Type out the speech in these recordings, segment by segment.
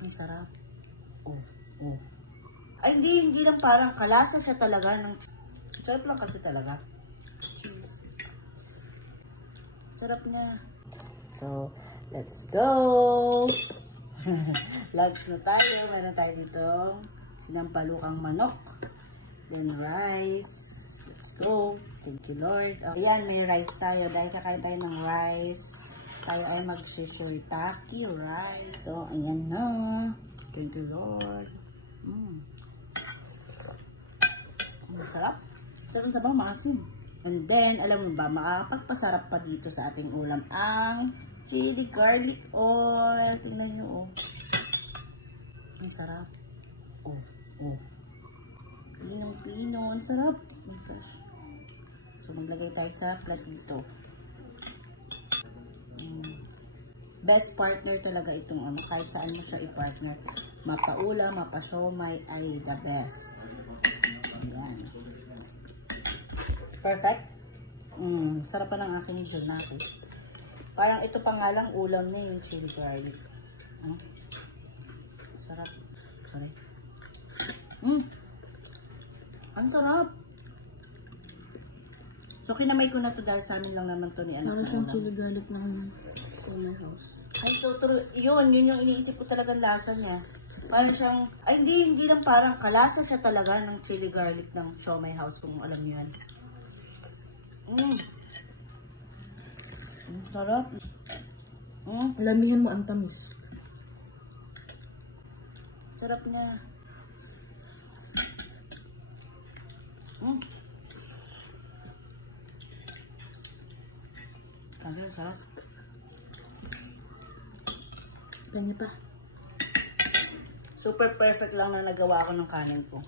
Ang sarap. Oh, oh. Ay, hindi lang parang kalasa siya talaga. Sarap lang kasi talaga. Cheese. Sarap niya. So, let's go! Lunch na tayo. Meron tayo dito sinampalukang manok. Then rice. Let's go. Thank you, Lord. Ayan, may rice tayo. Dahil kakain tayo ng rice, tayo ay mag-shiitake rice. So, ayan na. Thank you, Lord. Sarap. Sarap, maasim. And then, alam mo ba, makakapagpasarap pa dito sa ating ulam ang chili garlic oil. Tingnan nyo, oh. Ang sarap. Oh, oh. Pinong-pino. Ang sarap. Ang fresh. So, maglagay tayo sa platito. Best partner talaga itong ano. Kahit saan mo siya i-partner. Mapa-ulam, mapa-siomay ay the best. Ayan. Perfect. Sarap pa ng aking gelato. Parang ito pa nga lang ulam niya yung chili garlic. Sarap. Sorry. Ang sarap. So, kinamay ko na to dahil sa amin lang naman to ni anak. Parang siyang chili garlic ng my house. Ay, so, yun yung iniisip ko talaga lasa niya. Parang siyang, ay, hindi lang parang kalasa siya talaga ng chili garlic ng siomai house, kung alam niyo yan. Sarap. Lamihan mo ang tamis. Sarap niya. Sarap. Ganyan pa. Super perfect lang na nagawa ko ng kanin ko.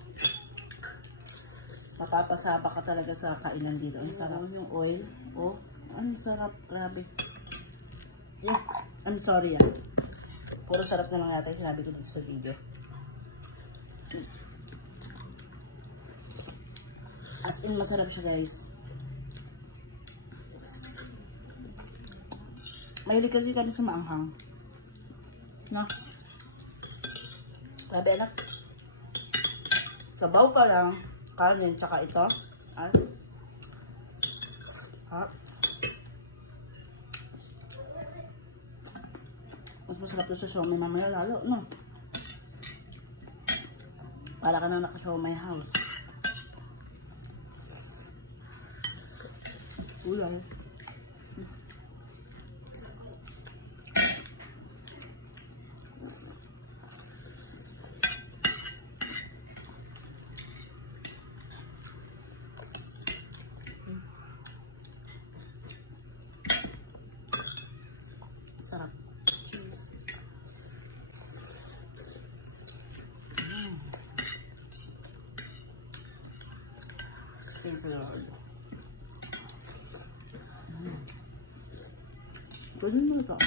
Mapapasaba ka talaga sa kainan dito. Ang sarap yung oil. Oh, ang sarap. Grabe. Yeah, I'm sorry ah. Puro sarap na lang yata yung sinabi ko dito sa video. As in, masarap siya, guys. Mahilig kasi kami sa maanghang. No? Grabe, anak. Sabaw pa lang. Kanin, tsaka ito. Ay. Ha? Mas masarap ito sa siomai mamaya lalo, no? Para ka na naka-siomai house. Ulay. Sarap. Cheese. Thank you, Lord. Pwede mo ito.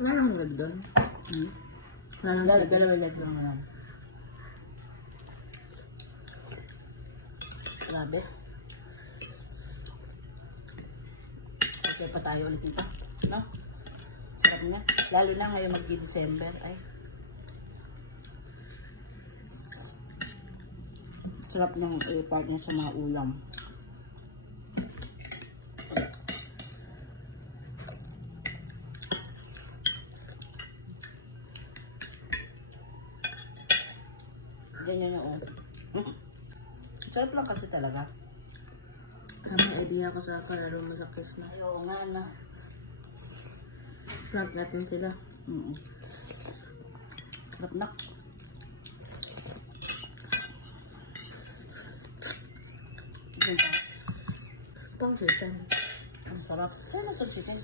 Wala lang lag doon. Dalawa lag lang naman. Grabe. Okay pa tayo ulit dito. No? Sarap nga. Lalo na ngayon mag-December. Ay. Sarap ng i-part niya sa mga ulam. Ganyan na, oh. Sarap lang kasi talaga. May idea ko sa kalaro mo sa Christmas. Oo nga na. Plant natin sila. Sarap na. Pang chicken. Ang sarap. Saan na ito chicken?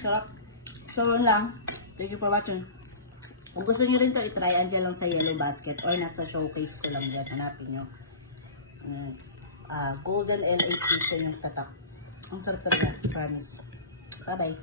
Sarap. So, yun lang. Thank you for watching. Kung gusto nyo rin ito, itry, andyan lang sa yellow basket or nasa showcase ko lang dyan. Hanapin nyo. Golden LA Pizza yung tatak. Ang sarap talaga. Promise. Bye-bye.